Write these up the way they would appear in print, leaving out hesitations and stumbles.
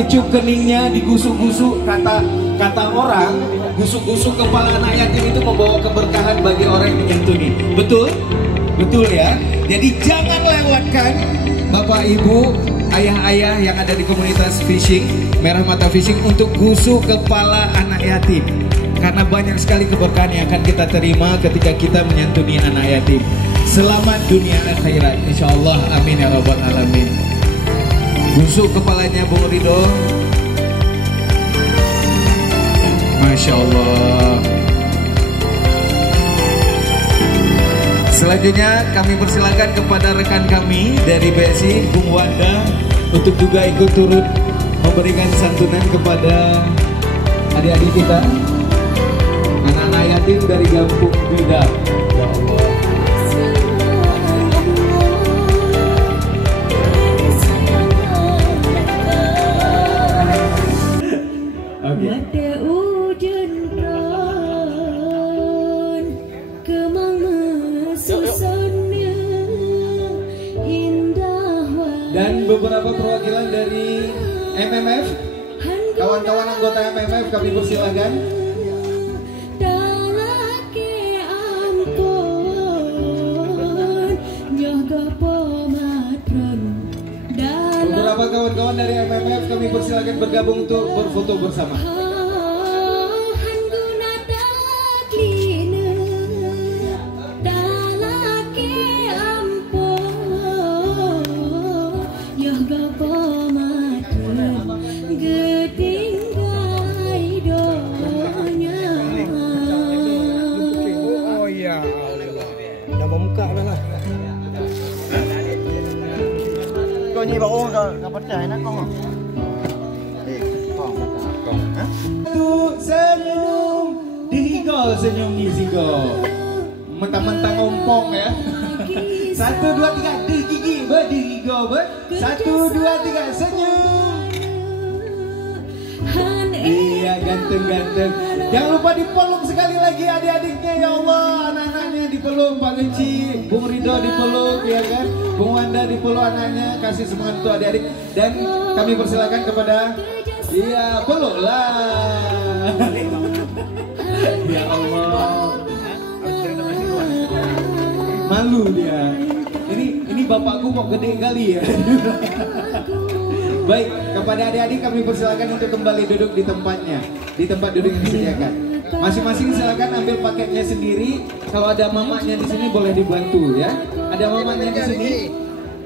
dikecup keningnya, digusuk-gusuk. Kata orang, gusuk-gusuk kepala anak yatim itu membawa keberkahan bagi orang yang menyantuni. Betul? Betul ya. Jadi jangan lewatkan Bapak Ibu, ayah-ayah yang ada di komunitas fishing, Merah Mata Fishing, untuk gusuk kepala anak yatim. Karena banyak sekali keberkahan yang akan kita terima ketika kita menyantuni anak yatim. Selamat dunia akhirat, insya Allah. Amin ya rabbal alamin. Gusuk kepalanya Bung Ridho. Masya Allah. Selanjutnya kami persilakan kepada rekan kami dari BSI, Bung Wanda, untuk juga ikut turut memberikan santunan kepada adik-adik kita, anak-anak yatim dari Kampung Bida. Ya Allah. Dan beberapa perwakilan dari MMF, kawan-kawan anggota MMF, kami persilakan. Beberapa kawan-kawan dari MMF kami persilakan bergabung untuk berfoto bersama. Nhi bảo ô rồi gặp vấn đề nó con Tuh senyum dihigo, senyum dizigo, mentang-mentang ompong ya. 1, 2, 3 di gigi berdihigo ber. 1, 2, 3 senyum. Iya ganteng-ganteng. Jangan lupa dipeluk sekali lagi adik-adiknya ya Allah, anak-anaknya dipeluk, Pak Genci, Bung Ridho dipeluk ya kan, Bung Wanda dipeluk anaknya, kasih semangat untuk adik-adik. Dan kami persilakan kepada peluklah. Ya Allah. Malu dia. Ini bapakku kok gede kali ya. Baik, kepada adik-adik kami persilakan untuk kembali duduk di tempatnya, di tempat duduk yang disediakan. Masing-masing silakan ambil paketnya sendiri. Kalau ada mamanya di sini boleh dibantu ya. Ada mamanya di sini?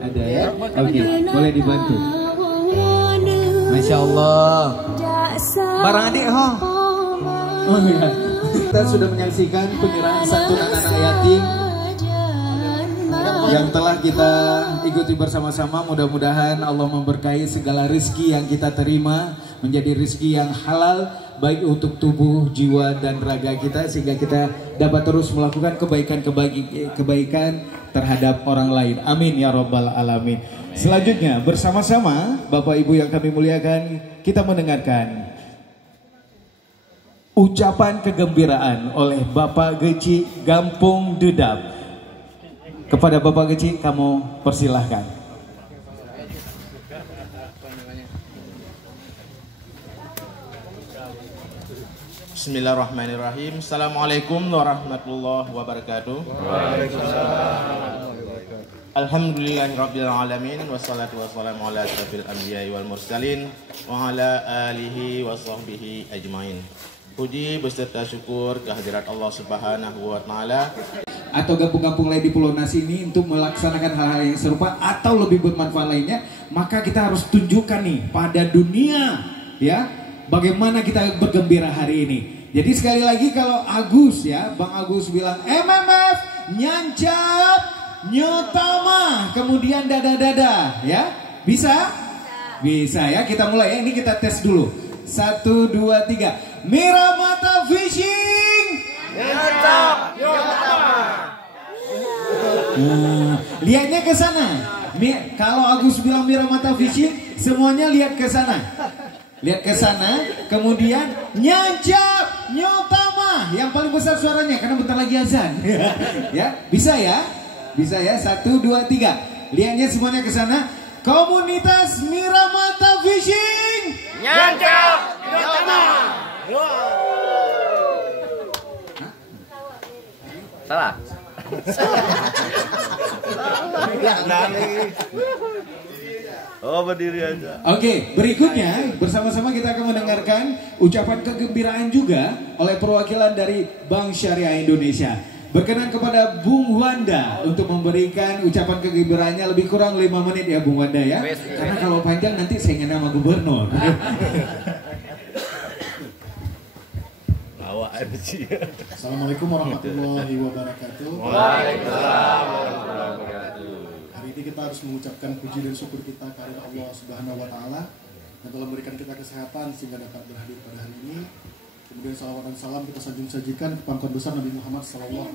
Ada ya? Oke, boleh dibantu. Masya Allah. Barang adik, oh ya. Kita sudah menyaksikan penyerahan santunan anak yatim yang telah kita ikuti bersama-sama. Mudah-mudahan Allah memberkahi segala rezeki yang kita terima menjadi rezeki yang halal, baik untuk tubuh, jiwa, dan raga kita, sehingga kita dapat terus melakukan kebaikan terhadap orang lain. Amin ya rabbal alamin. Selanjutnya bersama-sama Bapak Ibu yang kami muliakan, kita mendengarkan ucapan kegembiraan oleh Bapak Geci Kampung Dedap. Kepada Bapak Geci, kamu persilahkan. Bismillahirrahmanirrahim. Assalamualaikum warahmatullahi wabarakatuh. Alhamdulillahirabbil alamin, wassalatu wassalamu ala asyrafil anbiya'i wal mursalin wa ala alihi wa sahbihi ajmain. Puji beserta syukur kehadirat Allah Subhanahu wa taala atau kampung-kampung lain di Pulau Nasi ini untuk melaksanakan hal-hal yang serupa atau lebih bermanfaat lainnya, maka kita harus tunjukkan nih pada dunia ya bagaimana kita bergembira hari ini. Jadi sekali lagi kalau Agus ya, Bang Agus bilang MMF nyancap nyotama kemudian dada-dada ya, bisa? Bisa ya, kita mulai ya, ini kita tes dulu. 1, 2, 3. Merah Mata Fishing Nyantap nyotama. Lihatnya ke sana. Kalau Agus bilang Merah Mata Fishing, semuanya lihat ke sana. Lihat ke sana, kemudian nyancap nyotama. Yang paling besar suaranya karena bentar lagi azan. Ya, bisa ya? Bisa ya? 1, 2, 3. Lihatnya semuanya ke sana. Komunitas Merah Mata Fishing Nyangkap Yotama. Salah. Oh, berdiri aja. Oke, berikutnya bersama-sama kita akan mendengarkan ucapan kegembiraan juga oleh perwakilan dari Bank Syariah Indonesia. Berkenan kepada Bung Wanda untuk memberikan ucapan kegembiraannya lebih kurang 5 menit ya Bung Wanda ya. Karena kalau panjang nanti saya nama gubernur. Assalamualaikum warahmatullahi wabarakatuh. Waalaikumsalam warahmatullahi wabarakatuh. Hari ini kita harus mengucapkan puji dan syukur kita kepada Allah Subhanahu wa taala yang telah memberikan kita kesehatan sehingga dapat berhadir pada hari ini. Kemudian salawat dan salam kita sajikan ke pangkat besar Nabi Muhammad SAW.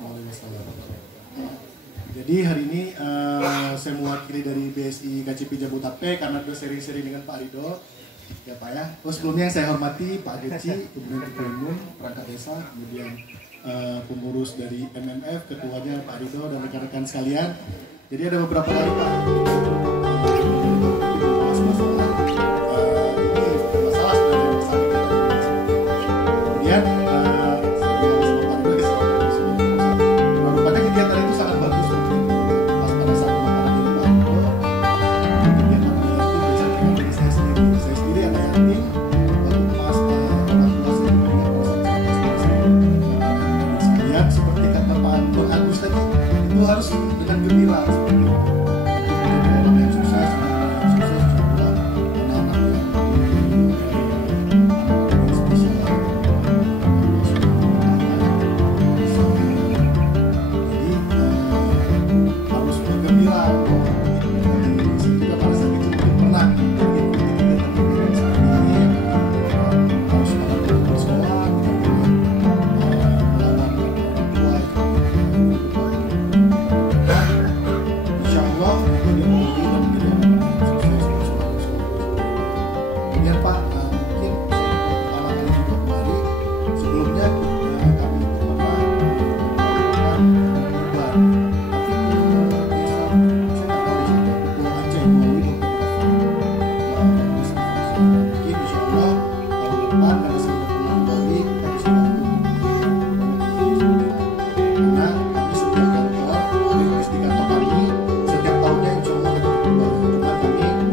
Jadi hari ini saya mewakili dari BSI KCP Jabodetabek karena sudah sering-sering dengan Pak Ridho. Ya Pak ya. Terus sebelumnya saya hormati Pak Geci, kemudian Ketua Umum perangkat desa, kemudian pengurus dari MMF, ketuanya Pak Ridho dan rekan-rekan sekalian. Jadi ada beberapa kali Pak masalah ini masalah sebenarnya kemudian rupanya kegiatan itu sangat bagus pas pada saat pemakaran dari Pak Ridho. Kemudian anak yatim biasanya dengan diri saya sendiri anak yatim lalu pas orang tua saya diberikan proses sekalian seperti kata Pak Agus tadi itu harus dengan gembira seperti itu. Orang yang sukses juga anak-anak yang spesial. Jadi harus bergembira. Saya juga pada saat kecil mungkin pernah mengikuti kegiatan-kegiatan seperti ini. Harus bersekolah, melarang orang tua. Insya Allah itu dimuliakan dan menjadi sukses. Kemudian Pak, mungkin pertama kali juga kembali sebelumnya kami itu pernah melakukan kurban, tapi ke desa saya nggak tahu di situ Pulau Aceh, Pulau Widok. Mungkin Insya Allah tahun depan karena saya sudah pulang kembali kita bisa karena kami setiap kantor, di kantor kami setiap tahunnya Insya Allah ada perubahan. Cuma kami melihat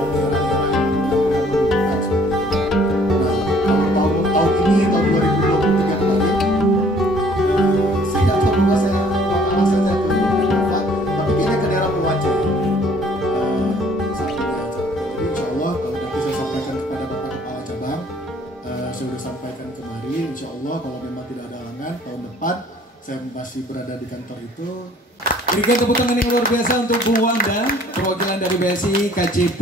daerah-daerah yang membutuhkan seperti itu. Nah, kalau tahun ini tahun 2023 kemarin, saya nggak tahu bahwa saya akan saja ke Nova, tapi kayaknya ke daerah Pulau Aceh. Saat ini aja. Jadi Insya Allah kalau nanti saya sampaikan kepada Bapak Kepala Cabang, saya sudah sampaikan kemarin. Insya Allah kalau memang tidak ada halangan tahun depan saya masih berada di kantor itu. Berikan tepuk tangan yang luar biasa untuk Bung Wanda, perwakilan dari BSI KCP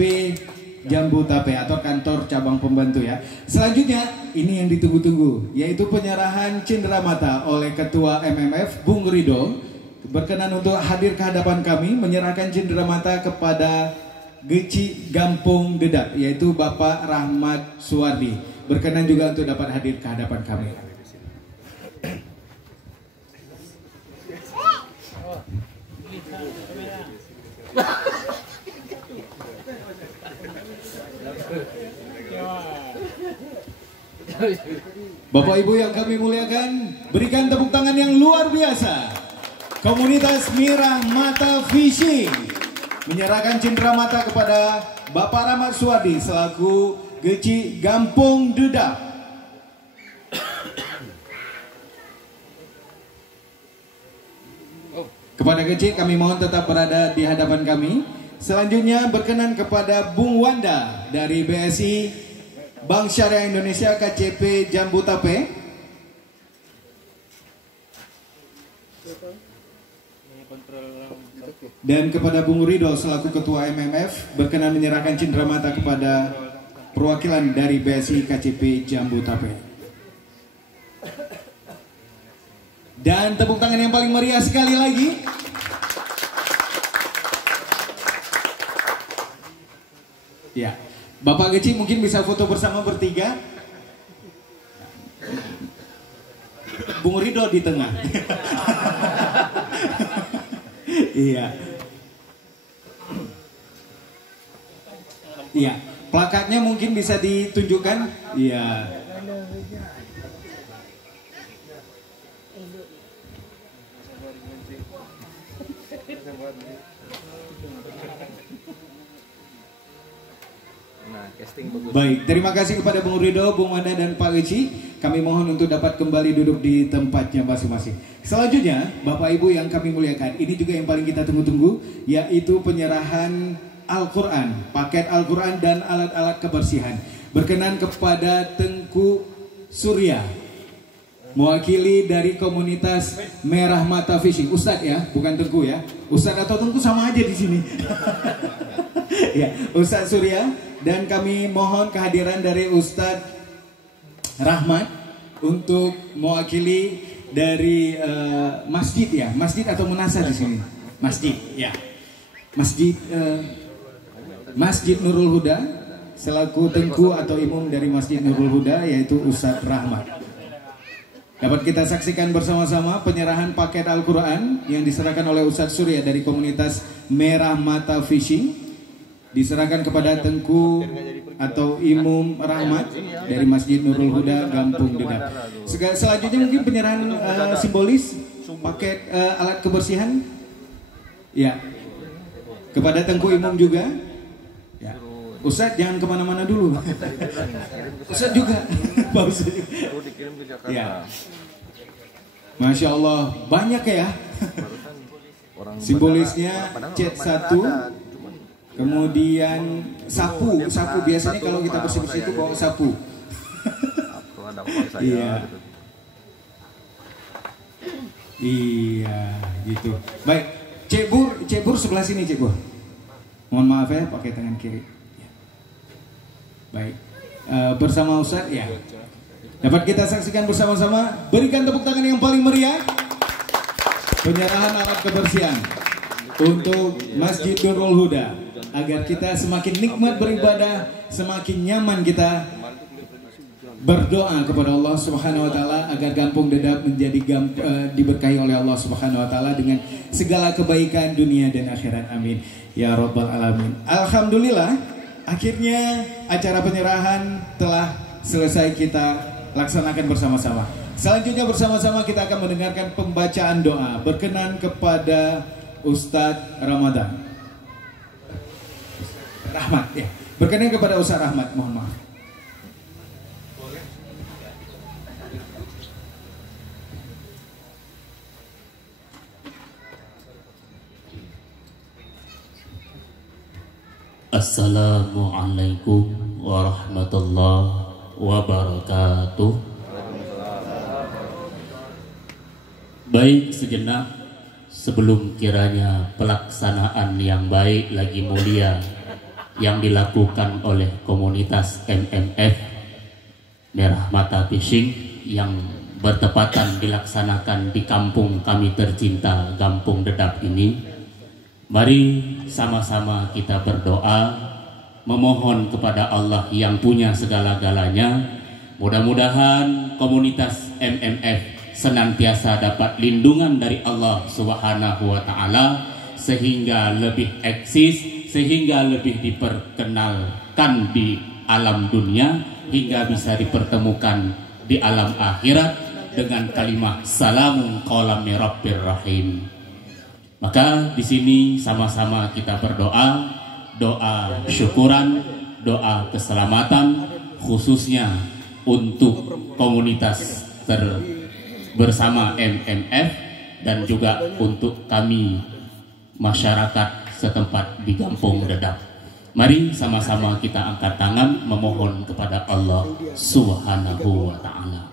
Jabodetabek atau kantor cabang pembantu ya. Selanjutnya ini yang ditunggu-tunggu, yaitu penyerahan cenderamata oleh Ketua MMF Bung Ridho. Berkenan untuk hadir ke hadapan kami menyerahkan cenderamata kepada Geci Gampung Dedap, yaitu Bapak Rahmat Suwardi. Berkenan juga untuk dapat hadir ke hadapan kami. Bapak Ibu yang kami muliakan, berikan tepuk tangan yang luar biasa. Komunitas Mirah Mata Fishing menyerahkan cenderamata kepada Bapak Rahmat Suwardi selaku Geci Gampung Dedap. Kepada Geci kami mohon tetap berada di hadapan kami. Selanjutnya berkenan kepada Bung Wanda dari BSI Bank Syariah Indonesia KCP Jabodetabek. Dan kepada Bung Ridho selaku Ketua MMF berkenan menyerahkan cenderamata kepada perwakilan dari BSI KCP Jabodetabek. Dan tepuk tangan yang paling meriah sekali lagi. Ya, Bapak Geci mungkin bisa foto bersama bertiga. Bung Ridho di tengah. Iya. Iya. Plakatnya mungkin bisa ditunjukkan. Iya. Baik, terima kasih kepada Bung Ridho, Bung Wanda, dan Pak Eci. Kami mohon untuk dapat kembali duduk di tempatnya masing-masing. Selanjutnya, Bapak Ibu yang kami muliakan, ini juga yang paling kita tunggu-tunggu, yaitu penyerahan Al-Quran, paket Al-Quran dan alat-alat kebersihan. Berkenan kepada Tengku Surya, mewakili dari komunitas Merah Mata Fishing. Ustadz ya, bukan Tengku ya. Ustadz atau Tengku sama aja di sini. Ya, Ustadz Surya. Dan kami mohon kehadiran dari Ustadz Rahmat untuk mewakili dari masjid ya, masjid atau munasah di sini, masjid ya, Masjid Nurul Huda selaku tengku atau imam dari Masjid Nurul Huda, yaitu Ustadz Rahmat. Dapat kita saksikan bersama-sama penyerahan paket Al-Quran yang diserahkan oleh Ustadz Surya dari komunitas Merah Mata Fishing, diserahkan kepada Tengku atau Imam Rahmat dari Masjid Nurul Huda, Gampung Dedap. Selanjutnya mungkin penyerahan simbolis paket alat kebersihan ya kepada Tengku Imam juga ya. Ustadz jangan kemana-mana dulu. Ustadz juga ya. Masya Allah banyak ya. Simbolisnya cat 1. Kemudian sapu biasanya kalau kita bersih-bersih itu bawa sapu. Iya. Iya, gitu. Baik, Cek Bur sebelah sini, Cek Bur. Mohon maaf ya, pakai tangan kiri. Baik, bersama Ustadz ya. Dapat kita saksikan bersama-sama. Berikan tepuk tangan yang paling meriah. Penyerahan alat kebersihan untuk Masjid Nurul Huda, agar kita semakin nikmat beribadah, semakin nyaman kita berdoa kepada Allah Subhanahu wa taala agar Gampung Dedap menjadi diberkahi oleh Allah Subhanahu wa taala dengan segala kebaikan dunia dan akhirat. Amin ya rabbal alamin. Alhamdulillah, akhirnya acara penyerahan telah selesai kita laksanakan bersama-sama. Selanjutnya bersama-sama kita akan mendengarkan pembacaan doa. Berkenan kepada Ustadz Rahmat ya. Berkenan kepada Ustadz Rahmat, mohon maaf. Assalamualaikum warahmatullahi wabarakatuh. Baik, sejenak sebelum kiranya pelaksanaan yang baik lagi mulia yang dilakukan oleh komunitas MMF Merah Mata Fishing yang bertepatan dilaksanakan di kampung kami tercinta Gampung Dedap ini, mari sama-sama kita berdoa memohon kepada Allah yang punya segala-galanya. Mudah-mudahan komunitas MMF senantiasa dapat lindungan dari Allah Subhanahu wa taala sehingga lebih eksis, sehingga lebih diperkenalkan di alam dunia hingga bisa dipertemukan di alam akhirat dengan kalimat salamun qaulam mir rabbir rahim. Maka di sini sama-sama kita berdoa, doa syukuran, doa keselamatan khususnya untuk komunitas bersama MMF dan juga untuk kami masyarakat setempat di Gampung Dedap. Mari sama-sama kita angkat tangan memohon kepada Allah Subhanahu wa taala.